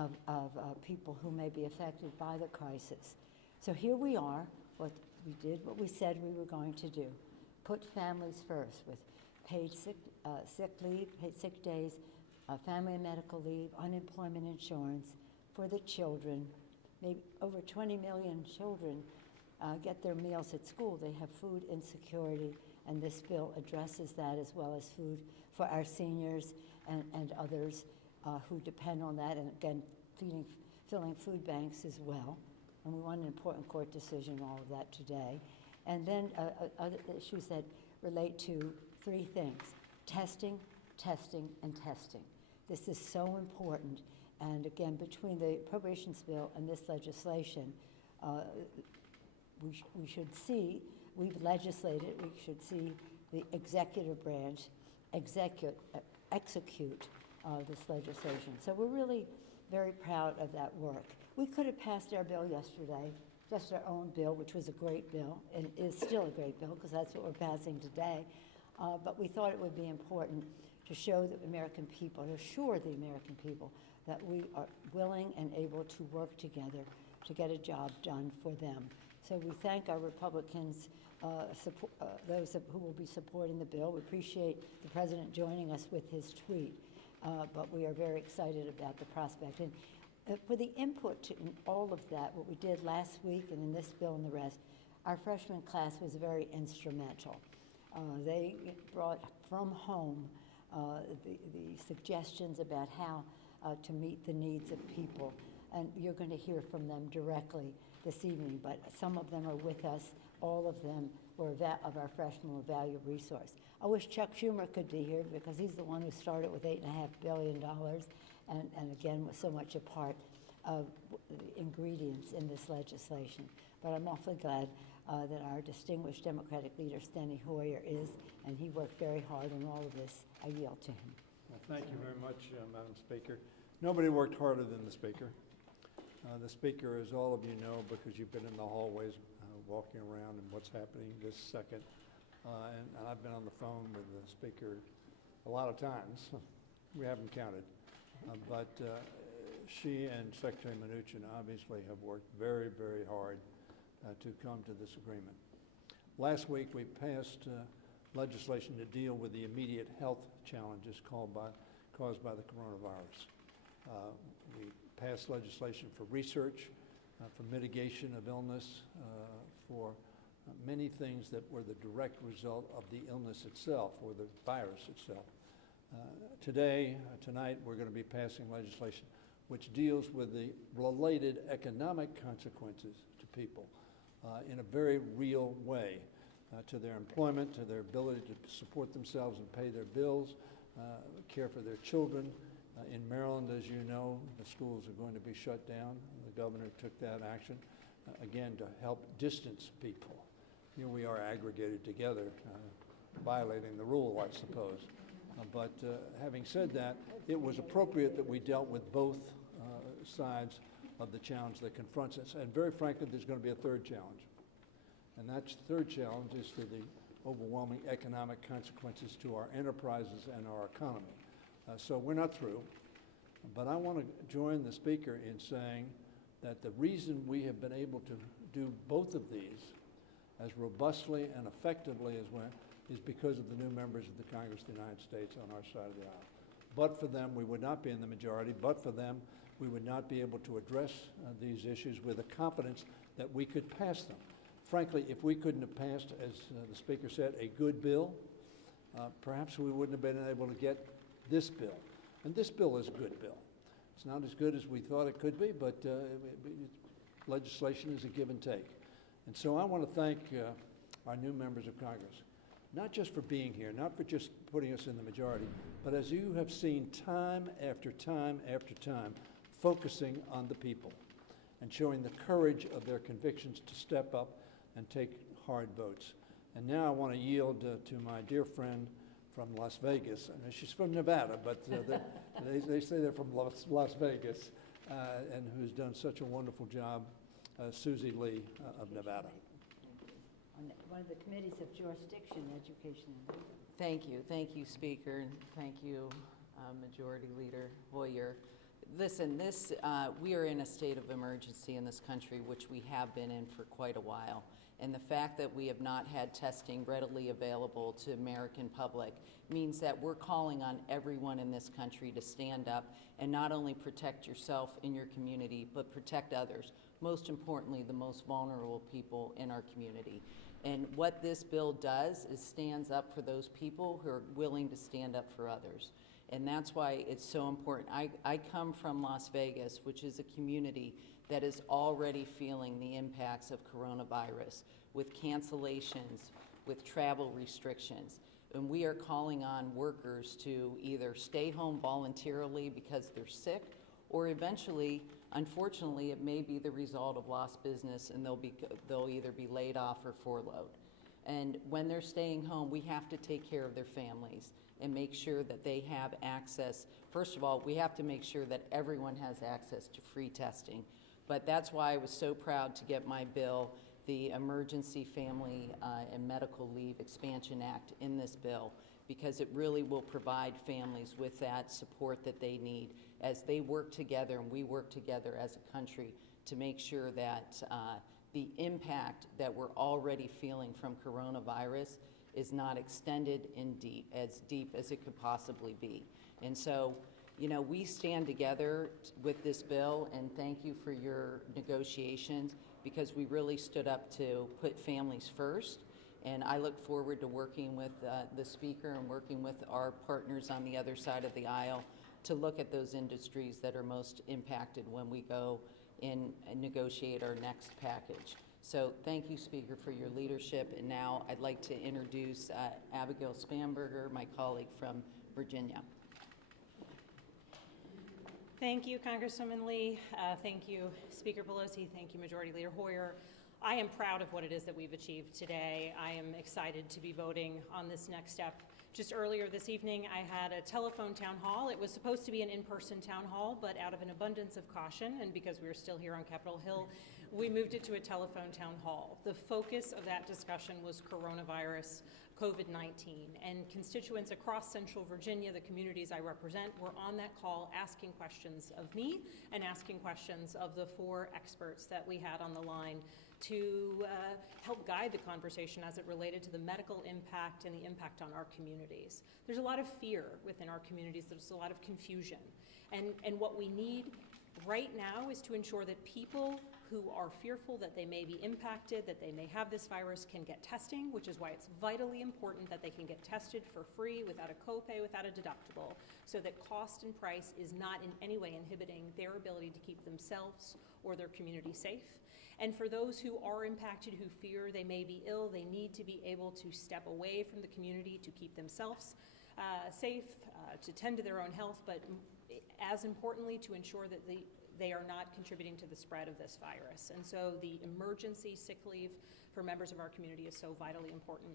of people who may be affected by the crisis. So here we are. We did what we said we were going to do. Put families first with paid sick leave, paid sick days, family and medical leave, unemployment insurance for the children. Maybe over 20 million children get their meals at school. They have food insecurity, and this bill addresses that, as well as food for our seniors and others who depend on that, and again, filling food banks as well. And we want an important court decision on all of that today. And then other issues that relate to three things: testing, testing, and testing. This is so important. And again, between the appropriations bill and this legislation, we should see, we've legislated, we should see the executive branch execute this legislation. So we're really very proud of that work. We could have passed our bill yesterday, just our own bill, which was a great bill, and is still a great bill, because that's what we're passing today. But we thought it would be important to show the American people, to assure the American people that we are willing and able to work together to get a job done for them. So we thank our Republicans, those who will be supporting the bill. We appreciate the President joining us with his tweet, but we are very excited about the prospect. And for the input in all of that, what we did last week and in this bill and the rest, our freshman class was very instrumental. They brought from home the suggestions about how to meet the needs of people. And you're going to hear from them directly this evening, but some of them are with us. All of them of our freshmen were a valuable resource. I wish Chuck Schumer could be here, because he's the one who started with $8.5 billion and again was so much a part of the ingredients in this legislation. But I'm awfully glad that our distinguished Democratic leader, Steny Hoyer, is, and he worked very hard on all of this. I yield to him. Well, thank you very much, Madam Speaker. Nobody worked harder than the Speaker. The Speaker, as all of you know, because you've been in the hallways walking around and what's happening this second, and I've been on the phone with the Speaker a lot of times. We haven't counted. But she and Secretary Mnuchin obviously have worked very, very hard to come to this agreement. Last week, we passed legislation to deal with the immediate health challenges caused by the coronavirus. We passed legislation for research, for mitigation of illness, for many things that were the direct result of the illness itself or the virus itself. Tonight, we're going to be passing legislation which deals with the related economic consequences to people in a very real way, to their employment, to their ability to support themselves and pay their bills, care for their children. In Maryland, as you know, the schools are going to be shut down. The governor took that action, again, to help distance people. Here we are aggregated together, violating the rule, I suppose. But having said that, it was appropriate that we dealt with both sides of the challenge that confronts us. And very frankly, there's going to be a third challenge. And that third challenge is to the overwhelming economic consequences to our enterprises and our economy. So we're not through. But I want to join the Speaker in saying that the reason we have been able to do both of these as robustly and effectively as we is because of the new members of the Congress of the United States on our side of the aisle. But for them, we would not be in the majority. But for them, we would not be able to address these issues with the confidence that we could pass them. Frankly, if we couldn't have passed, as the Speaker said, a good bill, perhaps we wouldn't have been able to get this bill. And this bill is a good bill. It's not as good as we thought it could be, but legislation is a give and take. And so I want to thank our new members of Congress, not just for being here, not for just putting us in the majority, but as you have seen time after time after time, focusing on the people and showing the courage of their convictions to step up and take hard votes. And now I want to yield to my dear friend from Las Vegas. And she's from Nevada, but they say they're from Las Vegas, and who's done such a wonderful job, Susie Lee of Nevada. On one of the committees of jurisdiction, education, and legal. Thank you, Speaker, and thank you, Majority Leader Hoyer. Listen, we are in a state of emergency in this country, which we have been in for quite a while. And the fact that we have not had testing readily available to American public means that we're calling on everyone in this country to stand up and not only protect yourself in your community, but protect others. Most importantly, the most vulnerable people in our community. And what this bill does is stands up for those people who are willing to stand up for others. And that's why it's so important. I come from Las Vegas, which is a community that is already feeling the impacts of coronavirus with cancellations, with travel restrictions. And we are calling on workers to either stay home voluntarily because they're sick, or eventually, unfortunately, it may be the result of lost business and they'll either be laid off or furloughed. And when they're staying home, we have to take care of their families and make sure that they have access. First of all, we have to make sure that everyone has access to free testing. But that's why I was so proud to get my bill, the Emergency Family and Medical Leave Expansion Act, in this bill, because it really will provide families with that support that they need as they work together and we work together as a country to make sure that the impact that we're already feeling from coronavirus is not extended and deep as it could possibly be. And so, you know, we stand together with this bill, and thank you for your negotiations, because we really stood up to put families first. And I look forward to working with the Speaker and working with our partners on the other side of the aisle to look at those industries that are most impacted when we go in and negotiate our next package. So thank you, Speaker, for your leadership. And now I'd like to introduce Abigail Spanberger, my colleague from Virginia. Thank you, Congresswoman Lee. Thank you, Speaker Pelosi. Thank you, Majority Leader Hoyer. I am proud of what it is that we've achieved today. I am excited to be voting on this next step. Just earlier this evening, I had a telephone town hall. It was supposed to be an in-person town hall, but out of an abundance of caution, and because we were still here on Capitol Hill, we moved it to a telephone town hall. The focus of that discussion was coronavirus, COVID-19, and constituents across Central Virginia, the communities I represent, were on that call asking questions of me and asking questions of the 4 experts that we had on the line to help guide the conversation as it related to the medical impact and the impact on our communities. There's a lot of fear within our communities. There's a lot of confusion. And what we need right now is to ensure that people who are fearful that they may be impacted, that they may have this virus, can get testing, which is why it's vitally important that they can get tested for free, without a copay, without a deductible, so that cost and price is not in any way inhibiting their ability to keep themselves or their community safe. And for those who are impacted, who fear they may be ill, they need to be able to step away from the community to keep themselves safe, to tend to their own health, but as importantly, to ensure that they are not contributing to the spread of this virus. And so the emergency sick leave for members of our community is so vitally important.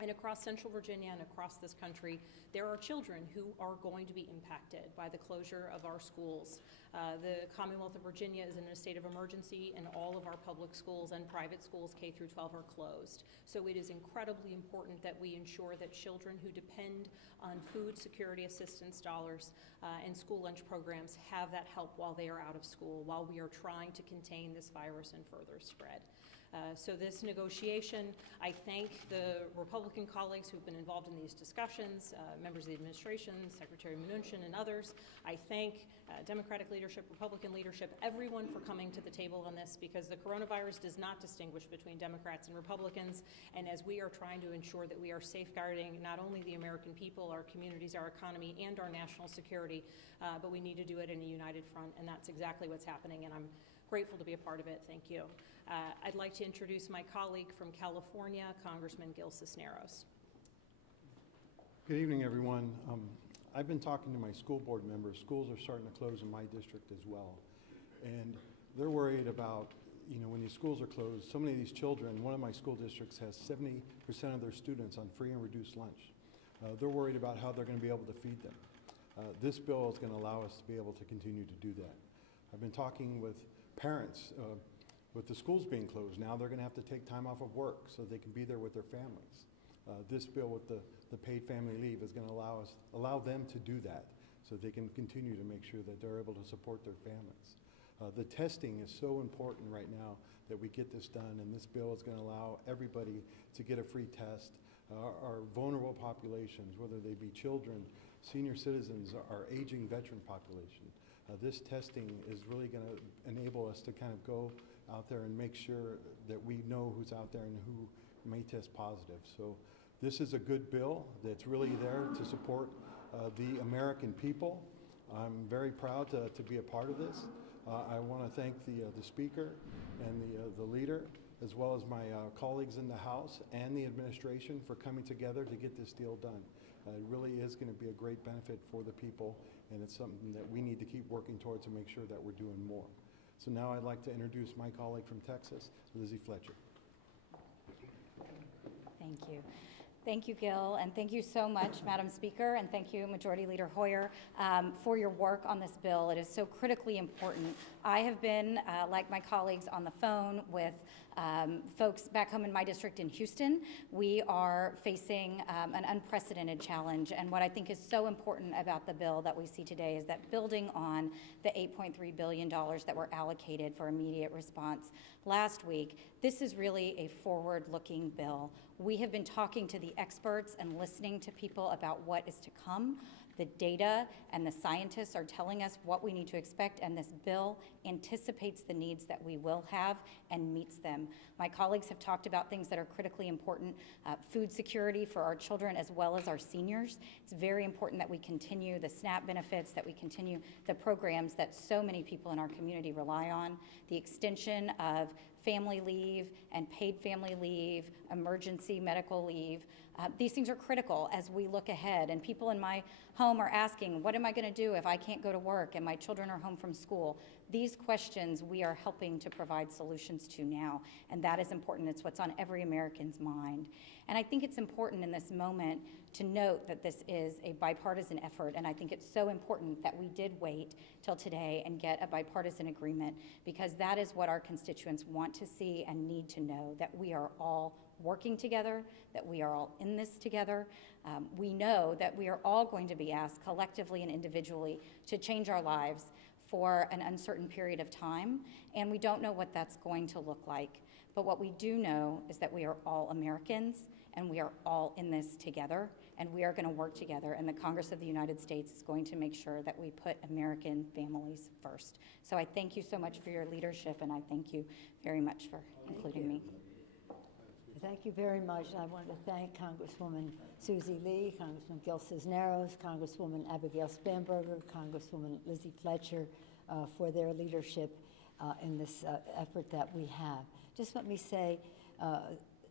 And across Central Virginia and across this country, there are children who are going to be impacted by the closure of our schools. The Commonwealth of Virginia is in a state of emergency, and all of our public schools and private schools, K through 12, are closed. So it is incredibly important that we ensure that children who depend on food security assistance dollars and school lunch programs have that help while they are out of school, while we are trying to contain this virus and further spread. So this negotiation, I thank the Republican colleagues who've been involved in these discussions, members of the administration, Secretary Mnuchin and others. I thank Democratic leadership, Republican leadership, everyone for coming to the table on this, because the coronavirus does not distinguish between Democrats and Republicans. And as we are trying to ensure that we are safeguarding not only the American people, our communities, our economy, and our national security, but we need to do it in a united front, and that's exactly what's happening, and I'm grateful to be a part of it. Thank you. I'd like to introduce my colleague from California, Congressman Gil Cisneros. Good evening, everyone. I've been talking to my school board members. Schools are starting to close in my district as well. And they're worried about, when these schools are closed, so many of these children, one of my school districts has 70% of their students on free and reduced lunch. They're worried about how they're going to be able to feed them. This bill is going to allow us to be able to continue to do that. I've been talking with parents. With the schools being closed now, they're going to have to take time off of work so they can be there with their families. This bill with the paid family leave is going to allow them to do that, so they can continue to make sure that they're able to support their families. The testing is so important right now that we get this done, and this bill is going to allow everybody to get a free test. Our vulnerable populations, whether they be children, senior citizens, our aging veteran population. This testing is really going to enable us to kind of go out there and make sure that we know who's out there and who may test positive. So this is a good bill that's really there to support the American people. I'm very proud to be a part of this. I want to thank the speaker and the leader, as well as my colleagues in the House and the administration for coming together to get this deal done. It really is going to be a great benefit for the people, and it's something that we need to keep working towards to make sure that we're doing more. So now I'd like to introduce my colleague from Texas, Lizzie Fletcher. Thank you. Thank you, Gil, and thank you so much, Madam Speaker, and thank you, Majority Leader Hoyer, for your work on this bill. It is so critically important. I have been, like my colleagues, on the phone with folks back home in my district in Houston. We are facing an unprecedented challenge, and what I think is so important about the bill that we see today is that building on the $8.3 billion that were allocated for immediate response last week, this is really a forward-looking bill. We have been talking to the experts and listening to people about what is to come. The data and the scientists are telling us what we need to expect, and this bill anticipates the needs that we will have and meets them. My colleagues have talked about things that are critically important, food security for our children as well as our seniors. It's very important that we continue the SNAP benefits, that we continue the programs that so many people in our community rely on, the extension of family leave and paid family leave, emergency medical leave. These things are critical as we look ahead, and people in my home are asking, what am I going to do if I can't go to work and my children are home from school? These questions we are helping to provide solutions to now, and that is important. It's what's on every American's mind. And I think it's important in this moment to note that this is a bipartisan effort, and I think it's so important that we did wait till today and get a bipartisan agreement, because that is what our constituents want to see and need to know, that we are all working together, that we are all in this together. We know that we are all going to be asked collectively and individually to change our lives for an uncertain period of time, and we don't know what that's going to look like. But what we do know is that we are all Americans, and we are all in this together, and we are going to work together, and the Congress of the United States is going to make sure that we put American families first. So I thank you so much for your leadership, and I thank you very much for including me. Thank you very much. I want to thank Congresswoman Susie Lee, Congressman Gil Cisneros, Congresswoman Abigail Spanberger, Congresswoman Lizzie Fletcher for their leadership in this effort that we have. Just let me say,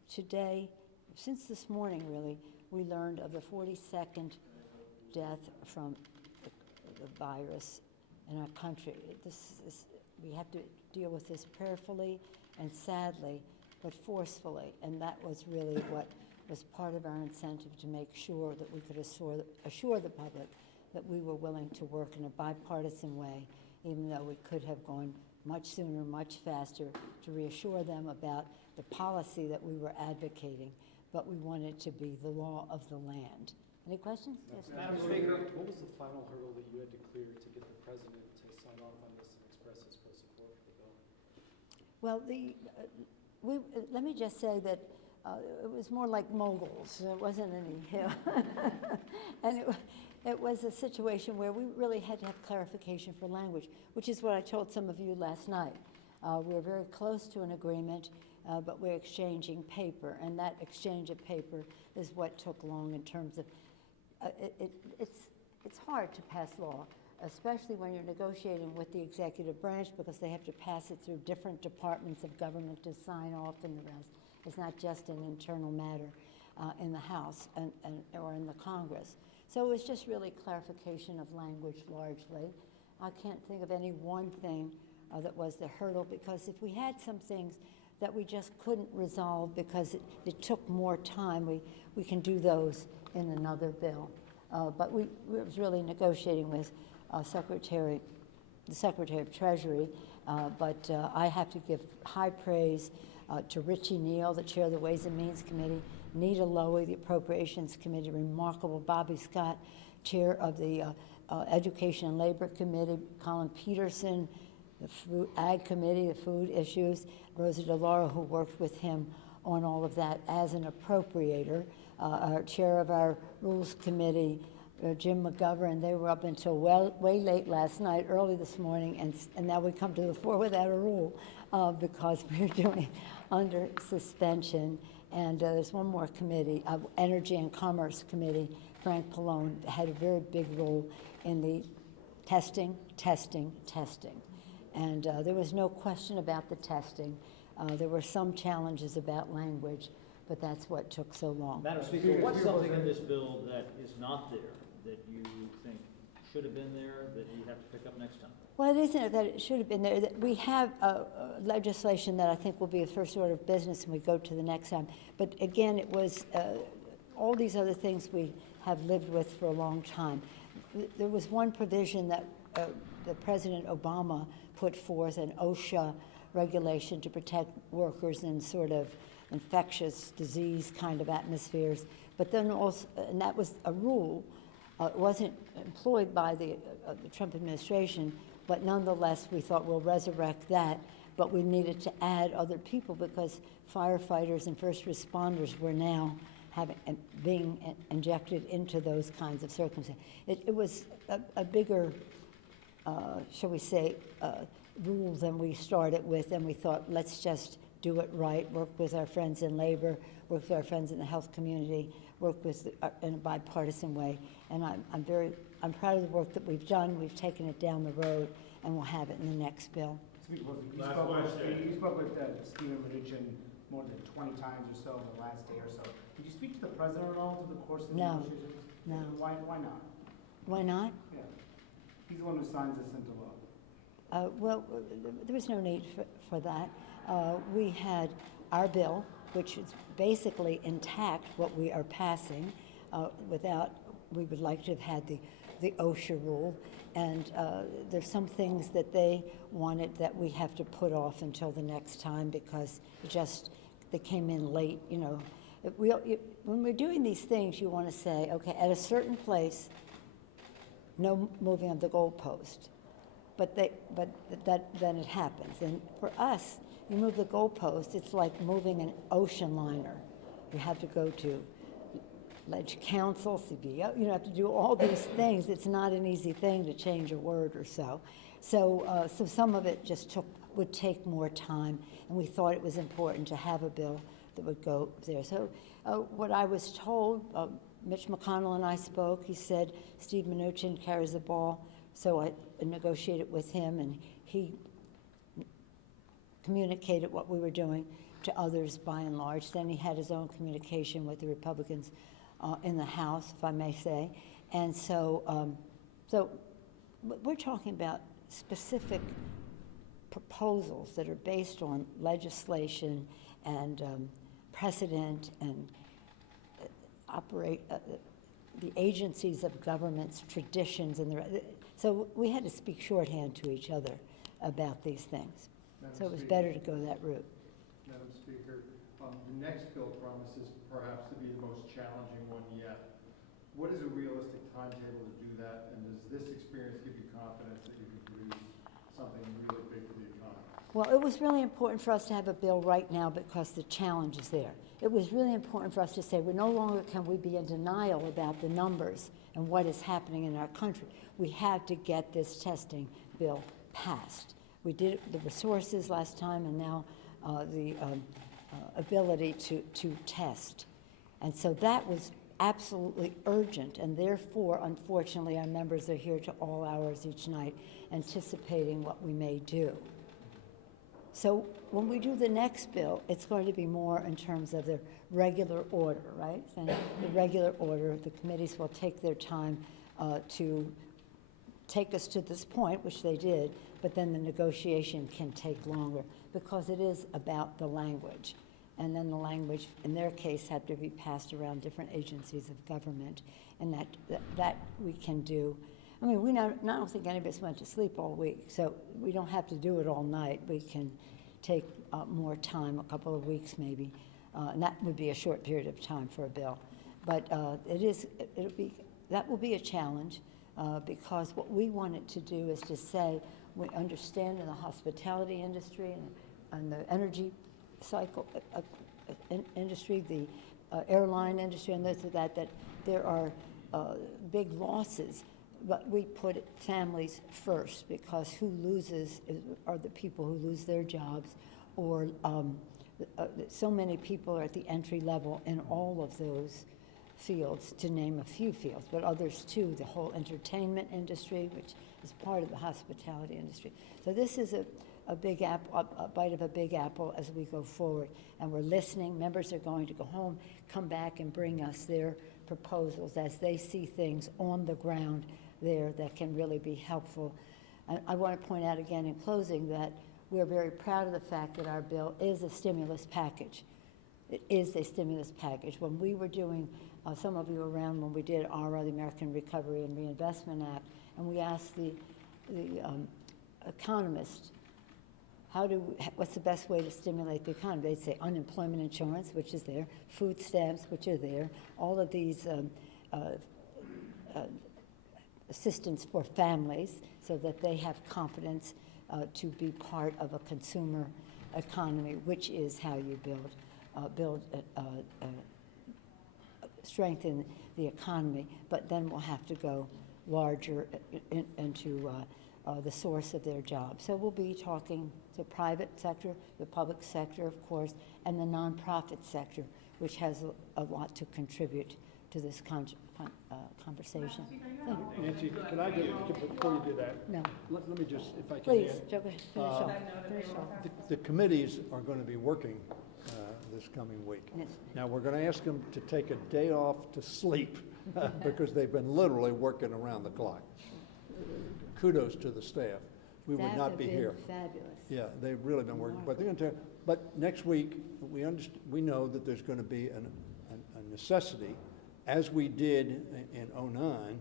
today, since this morning really, we learned of the 42nd death from the virus in our country. We have to deal with this prayerfully and sadly, but forcefully, and that was really what was part of our incentive to make sure that we could assure the public that we were willing to work in a bipartisan way, even though we could have gone much sooner, much faster, to reassure them about the policy that we were advocating, but we wanted to be the law of the land. Any questions? Yes, Madam Speaker, what was the final hurdle that you had to clear to get the president to sign off on this and express his full support for the bill? Well, let me just say that it was more like moguls. There wasn't any, and it was a situation where we really had to have clarification for language, which is what I told some of you last night. We were very close to an agreement, but we're exchanging paper, and that exchange of paper is what took long in terms of, it's hard to pass law, especially when you're negotiating with the executive branch, because they have to pass it through different departments of government to sign off and the rest. It's not just an internal matter in the House or in the Congress. So it was just really clarification of language largely. I can't think of any one thing that was the hurdle, because if we had some things that we just couldn't resolve because it took more time, we can do those in another bill. But we was really negotiating with the Secretary of Treasury, but I have to give high praise to Richie Neal, the chair of the Ways and Means Committee, Nita Lowy, the Appropriations Committee, remarkable Bobby Scott, chair of the Education and Labor Committee, Colin Peterson, the Ag Committee, the food issues, Rosa DeLauro, who worked with him on all of that as an appropriator, our chair of our Rules Committee, Jim McGovern. They were up until way late last night, early this morning, and now we come to the floor without a rule because we're doing under suspension. And there's one more committee, Energy and Commerce Committee. Frank Pallone had a very big role in the testing. And there was no question about the testing. There were some challenges about language, but that's what took so long. Madam Speaker, what's something in this bill that is not there that you think should have been there that you have to pick up next time? Well, it isn't that it should have been there. That we have legislation that I think will be a first order of business when we go to the next time. But again, it was all these other things we have lived with for a long time. There was one provision that the President Obama put forth, an OSHA regulation to protect workers in sort of infectious disease kind of atmospheres. But then also, and that was a rule, it wasn't employed by the Trump administration, but nonetheless, we thought we'll resurrect that. But we needed to add other people because firefighters and first responders were now being injected into those kinds of circumstances. It was a bigger, shall we say, rule than we started with, and we thought, let's just do it right, work with our friends in labor, work with our friends in the health community, work with in a bipartisan way. And I'm proud of the work that we've done. We've taken it down the road, and we'll have it in the next bill. You spoke with Stephen Mnuchin more than 20 times or so in the last day or so. Did you speak to the president at all through the course of the negotiations? No. Why not? Why not? Yeah. He's the one who signs this into law. Well, there was no need for that. We had our bill, which is basically intact what we are passing we would like to have had the OSHA rule. And there's some things that they wanted that we have to put off until the next time because they came in late, you know. When we're doing these things, you want to say, okay, at a certain place, no moving of the goalpost. But then it happens. And for us, you move the goalpost, it's like moving an ocean liner. You have to go to Ledge Council, CBO, you have to do all these things. It's not an easy thing to change a word or so. So some of it just would take more time, and we thought it was important to have a bill that would go there. So what I was told, Mitch McConnell and I spoke, he said Steve Mnuchin carries the ball, so I negotiated with him, and he communicated what we were doing to others by and large. Then he had his own communication with the Republicans in the House, if I may say. And so we're talking about specific proposals that are based on legislation and precedent and the agencies of government's traditions. So we had to speak shorthand to each other about these things. Madam So it was Speaker, better to go that route. Madam Speaker, the next bill promises perhaps to be the most challenging one yet. What is a realistic timetable to do that, and does this experience give you confidence that you can produce something really big for the economy? Well, it was really important for us to have a bill right now because the challenge is there. It was really important for us to say, no longer can we be in denial about the numbers and what is happening in our country. We had to get this testing bill passed. We did the resources last time, and now the ability to test. And so that was absolutely urgent, and therefore, unfortunately, our members are here to all hours each night anticipating what we may do. So when we do the next bill, it's going to be more in terms of the regular order, right? And the regular order, the committees will take their time to take us to this point, which they did, but then the negotiation can take longer because it is about the language. And then the language, in their case, had to be passed around different agencies of government, and that we can do. I mean, I don't think any of us went to sleep all week, so we don't have to do it all night. We can take more time, a couple of weeks maybe, and that would be a short period of time for a bill. But that will be a challenge. because what we wanted to do is to say, we understand in the hospitality industry and the energy cycle industry, the airline industry, and those of that there are big losses. But we put families first, because who loses are the people who lose their jobs, or so many people are at the entry level in all of those fields, to name a few fields, but others too, the whole entertainment industry, which is part of the hospitality industry. So this is a big apple, a bite of a big apple as we go forward, and we're listening. Members are going to go home, come back and bring us their proposals as they see things on the ground there that can really be helpful. And I want to point out again in closing that we're very proud of the fact that our bill is a stimulus package. It is a stimulus package. When we were doing, some of you were around when we did the American Recovery and Reinvestment Act, and we asked the economists, what's the best way to stimulate the economy? They'd say unemployment insurance, which is there, food stamps, which are there, all of these assistance for families so that they have confidence to be part of a consumer economy, which is how you strengthen the economy. But then we'll have to go larger into the source of their jobs. So we'll be talking to private sector, the public sector, of course, and the nonprofit sector, which has a lot to contribute to this conversation. Nancy, can I just, before you do that? No. Let me just, if I can Please, add. Joe, go ahead. Finish off. Finish off. The committees are going to be working this coming week. Yes. Now, we're going to ask them to take a day off to sleep because they've been literally working around the clock. Kudos to the staff. We would not be here. Fabulous. Yeah, they've really been working, but they're going to. But next week, we know that there's going to be a necessity, as we did in '09,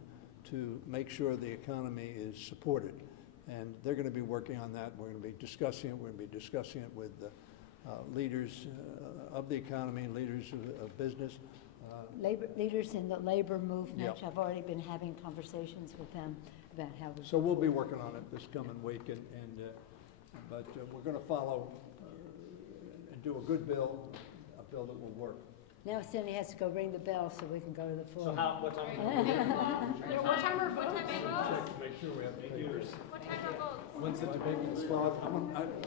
to make sure the economy is supported, and they're going to be working on that. We're going to be discussing it. We're going to be discussing it with leaders of the economy, leaders of business. Leaders in the labor movement. Yep. I've already been having conversations with them about how we. So we'll be working on it this coming week, but we're going to follow and do a good bill, a bill that will work. Now Cindy has to go ring the bell so we can go to the floor. So what time? What time are votes? Check to make sure we have the papers. What time are votes? When's the debate? Well,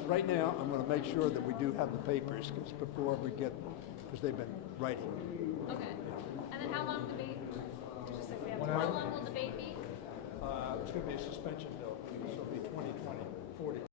right now, I'm going to make sure that we do have the papers, because they've been writing. Okay. And then how long debate? How long will debate be? It's going to be a suspension bill, so it'll be 2020, 40.